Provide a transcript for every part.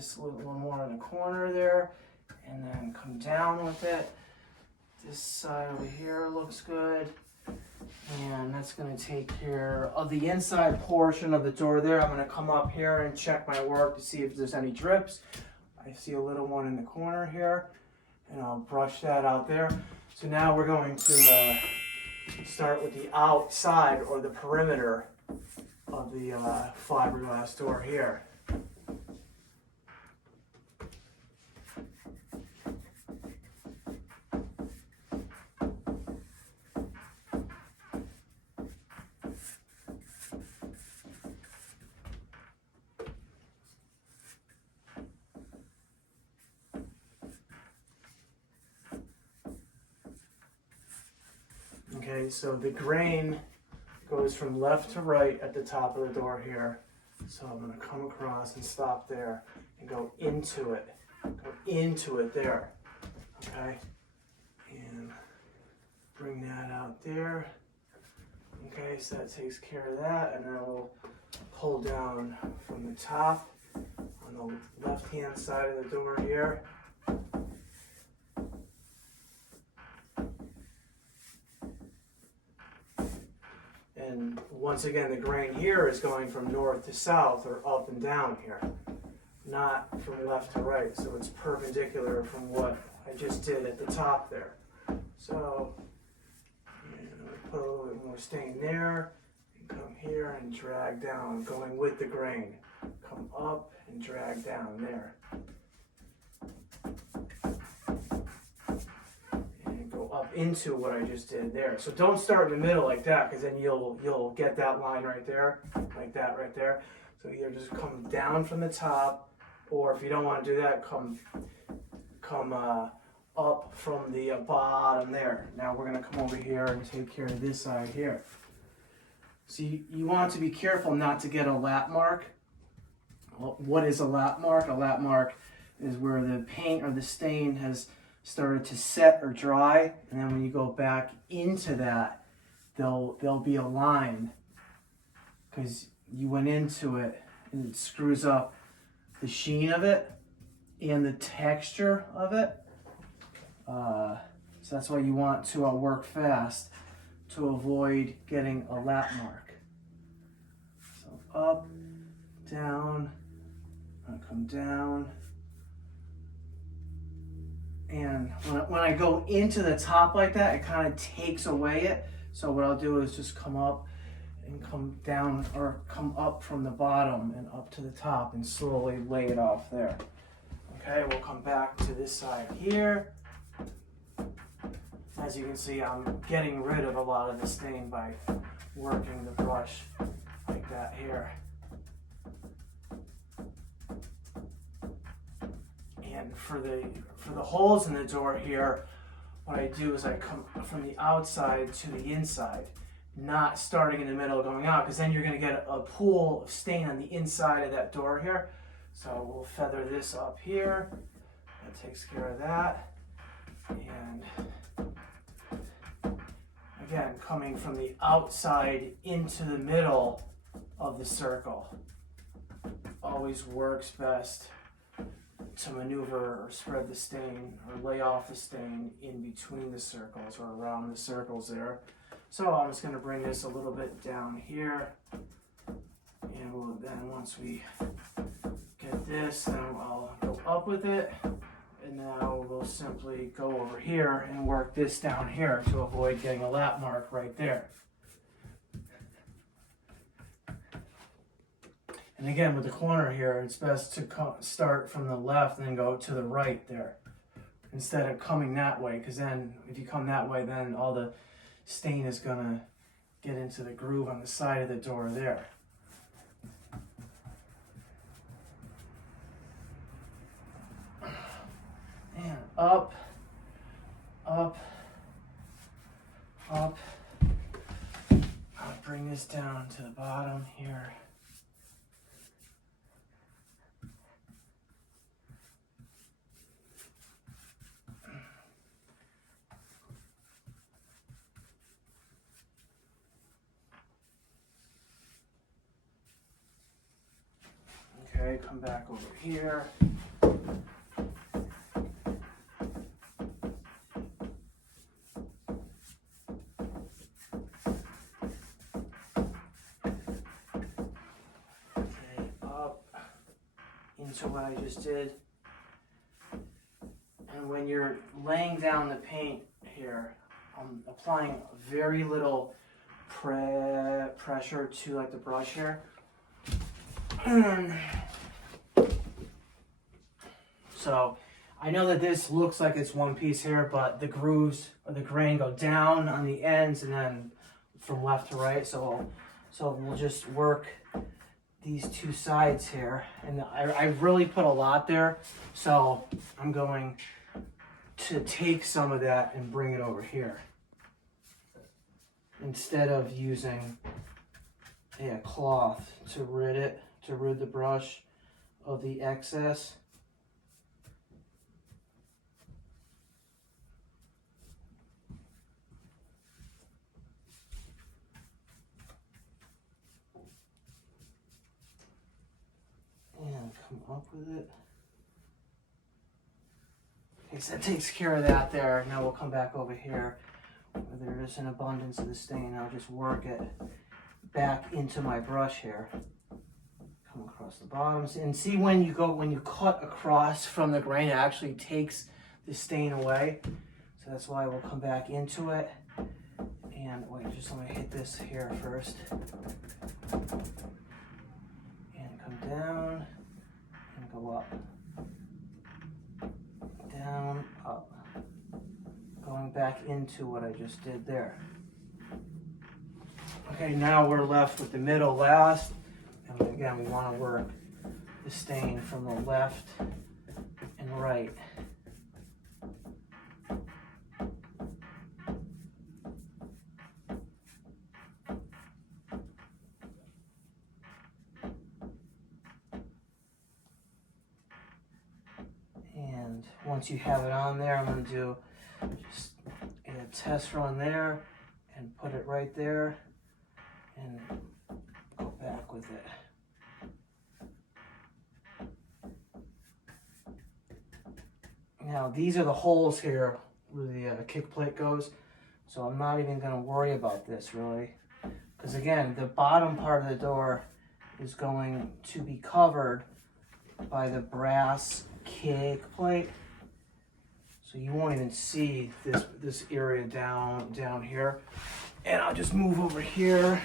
this a little more in the corner there, and then come down with it. This side over here looks good. And that's going to take care of the inside portion of the door there. I'm going to come up here and check my work to see if there's any drips. I see a little one in the corner here, and I'll brush that out there. So now we're going to start with the outside or the perimeter of the fiberglass door here. Okay, so the grain goes from left to right at the top of the door here. So I'm going to come across and stop there and go into it. Go into it there. Okay, and bring that out there. Okay, so that takes care of that, and then we'll pull down from the top on the left-hand side of the door here. And once again, the grain here is going from north to south or up and down here, not from left to right. So it's perpendicular from what I just did at the top there. So put a little bit more stain there, and come here and drag down, going with the grain. Come up and drag down there. Up into what I just did there. So don't start in the middle like that, because then you'll get that line right there, like that right there. So either just come down from the top, or if you don't want to do that, come up from the bottom there. Now we're going to come over here and take care of this side here. So you want to be careful not to get a lap mark. Well, what is a lap mark? A lap mark is where the paint or the stain has started to set or dry, and then when you go back into that, there'll be a line because you went into it, and it screws up the sheen of it and the texture of it. So that's why you want to work fast to avoid getting a lap mark. So up, down, come down. And when I go into the top like that, it kind of takes away it. So what I'll do is just come up and come down, or come up from the bottom and up to the top and slowly lay it off there. Okay, we'll come back to this side here. As you can see, I'm getting rid of a lot of the stain by working the brush like that here. And for the holes in the door here, what I do is I come from the outside to the inside, not starting in the middle going out, because then you're going to get a pool of stain on the inside of that door here. So we'll feather this up here. That takes care of that. And again, coming from the outside into the middle of the circle always works best to maneuver or spread the stain or lay off the stain in between the circles or around the circles there. So I'm just going to bring this a little bit down here, and then once we get this, then I'll go up with it, and now we'll simply go over here and work this down here to avoid getting a lap mark right there. And again, with the corner here, it's best to start from the left and then go to the right there, instead of coming that way, because then if you come that way, then all the stain is going to get into the groove on the side of the door there. And up, up, up. I'll bring this down to the bottom here. Okay, come back over here. Okay, up into what I just did. And when you're laying down the paint here, I'm applying very little pressure to like the brush here. So I know that this looks like it's one piece here, but the grooves or the grain go down on the ends and then from left to right. So we'll just work these two sides here. And I really put a lot there. So I'm going to take some of that and bring it over here, instead of using a cloth to rid the brush of the excess. And come up with it. Okay, so that takes care of that there. Now we'll come back over here where there is an abundance of the stain. I'll just work it back into my brush here. Come across the bottoms and see when you cut across from the grain, it actually takes the stain away. So that's why we'll come back into it. And wait, just let me hit this here first. And come down and go up. Down, up. Going back into what I just did there. Okay, now we're left with the middle last. And again, we want to work the stain from the left and right. And once you have it on there, I'm going to do just a test run there and put it right there and go back with it. Now these are the holes here where the kick plate goes, so I'm not even going to worry about this really, because again, the bottom part of the door is going to be covered by the brass kick plate, so you won't even see this area down here. And I'll just move over here.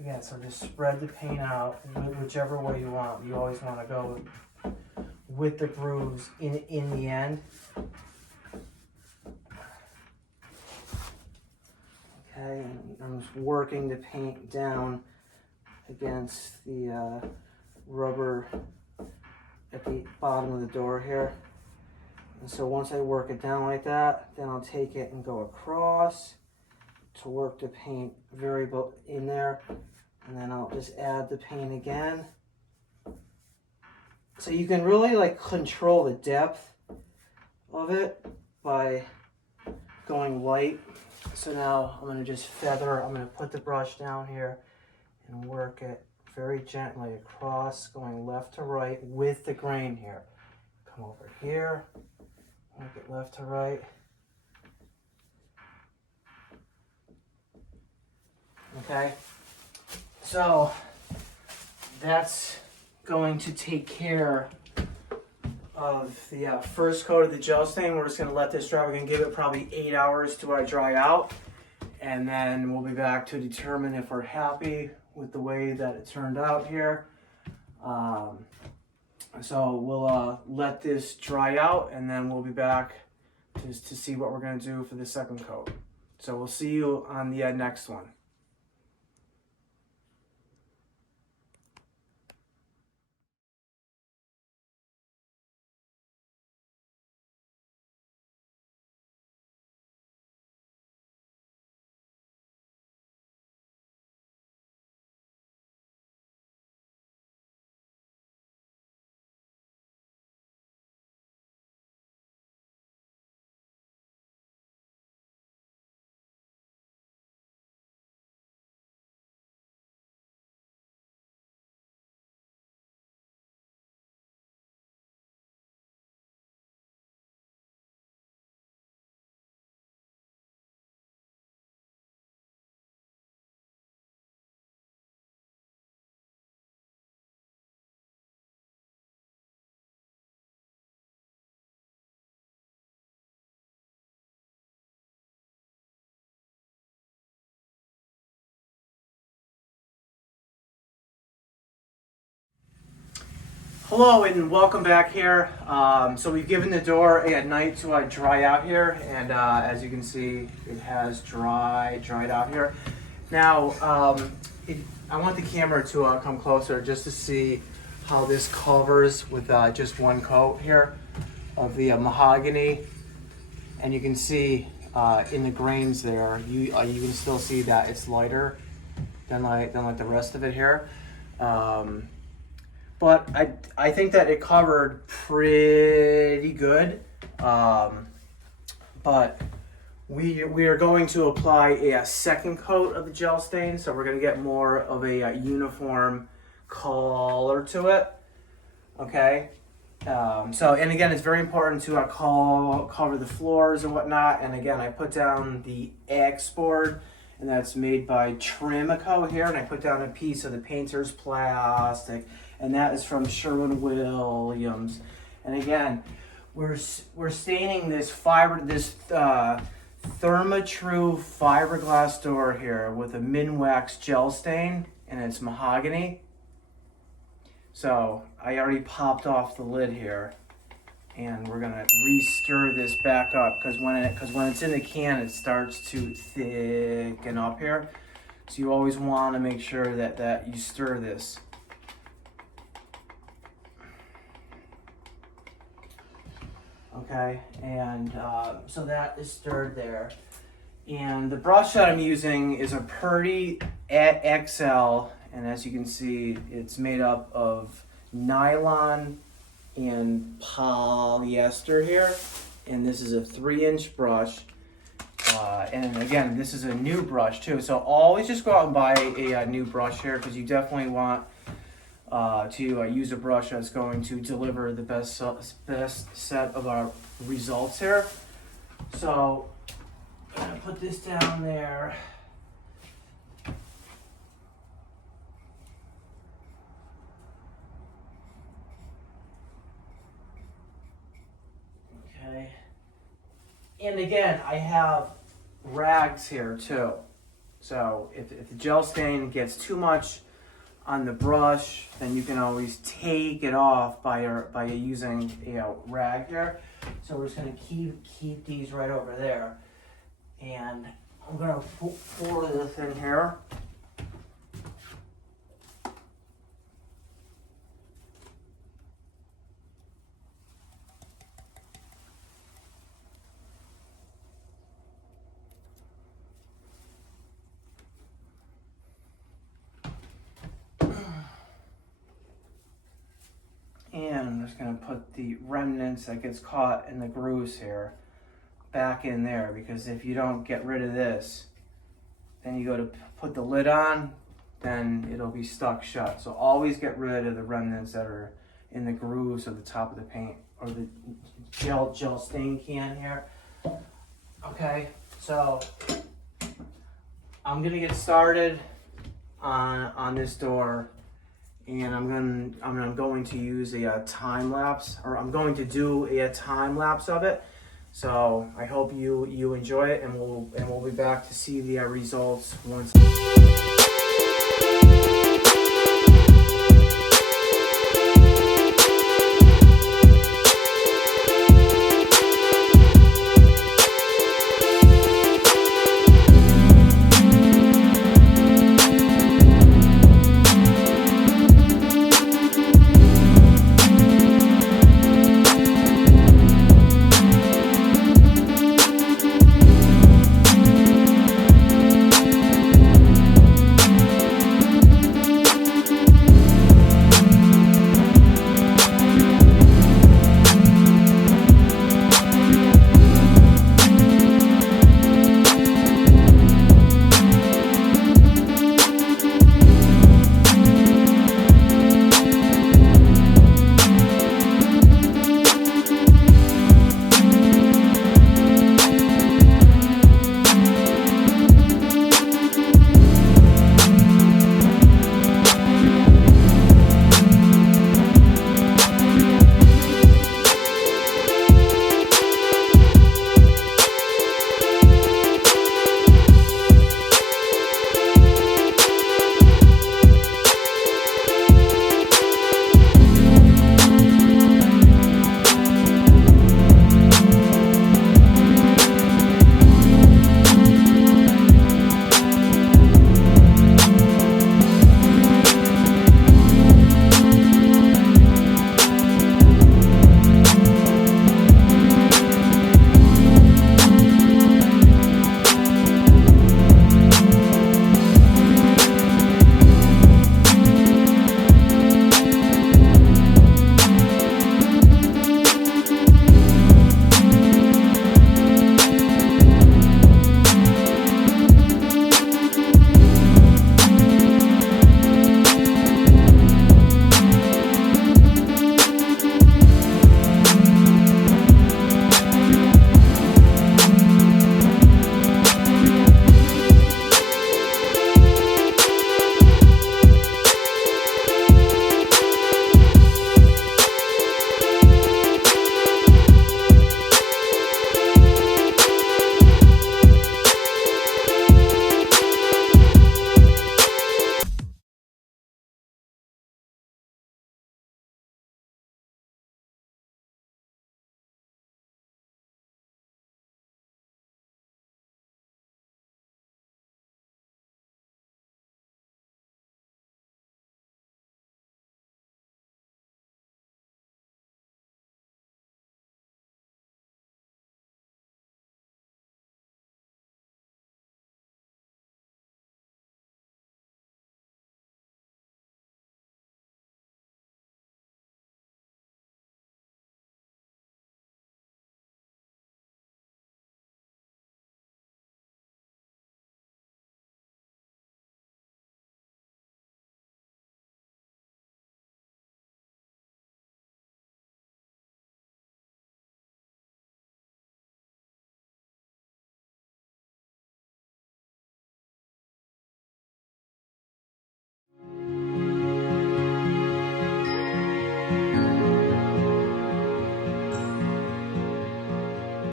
Again, so just spread the paint out whichever way you want. You always want to go with the grooves in the end. Okay, and I'm just working the paint down against the rubber at the bottom of the door here. And so once I work it down like that, then I'll take it and go across to work the paint very in there. And then I'll just add the paint again. So you can really like control the depth of it by going light. So now I'm going to just feather, I'm going to put the brush down here and work it very gently across, going left to right with the grain here. Come over here, work it left to right. Okay, so that's going to take care of the first coat of the gel stain. We're just going to let this dry. We're going to give it probably 8 hours to dry out, and then we'll be back to determine if we're happy with the way that it turned out here. So we'll let this dry out, and then we'll be back to see what we're going to do for the second coat. So we'll see you on the next one. Hello and welcome back here. So we've given the door a night to dry out here, and as you can see, it has dried out here. Now, I want the camera to come closer just to see how this covers with just one coat here of the mahogany, and you can see in the grains there, you can still see that it's lighter than like the rest of it here. But I think that it covered pretty good. But we are going to apply a second coat of the gel stain, so we're going to get more of a uniform color to it. Okay. And again, it's very important to cover the floors and whatnot. And again, I put down the X-Board, and that's made by Trimaco here, and I put down a piece of the painter's plastic, and that is from Sherwin-Williams. And again, we're staining this Therma Tru Fiberglass door here with a MinWax Gel Stain, and it's mahogany. So I already popped off the lid here, and we're gonna re-stir this back up because when it's in the can, it starts to thicken up here. So you always want to make sure that you stir this. Okay, and so that is stirred there. And the brush that I'm using is a Purdy XL, and as you can see, it's made up of nylon and polyester here. And this is a 3-inch brush. And again, this is a new brush too. So always just go out and buy a new brush here, because you definitely want to use a brush that's going to deliver the best set of our results here. So I'm gonna put this down there. Okay. And again, I have rags here too. So if the gel stain gets too much on the brush, then you can always take it off by using a rag here. So we're just gonna keep these right over there, and I'm gonna pour this in here. And I'm just going to put the remnants that gets caught in the grooves here back in there, because if you don't get rid of this, then you go to put the lid on, then it'll be stuck shut. So always get rid of the remnants that are in the grooves of the top of the paint or the gel stain can here. Okay, so I'm going to get started on this door. And I'm going to use a time lapse, or I'm going to do a time lapse of it. So I hope you enjoy it, and we'll be back to see the results once.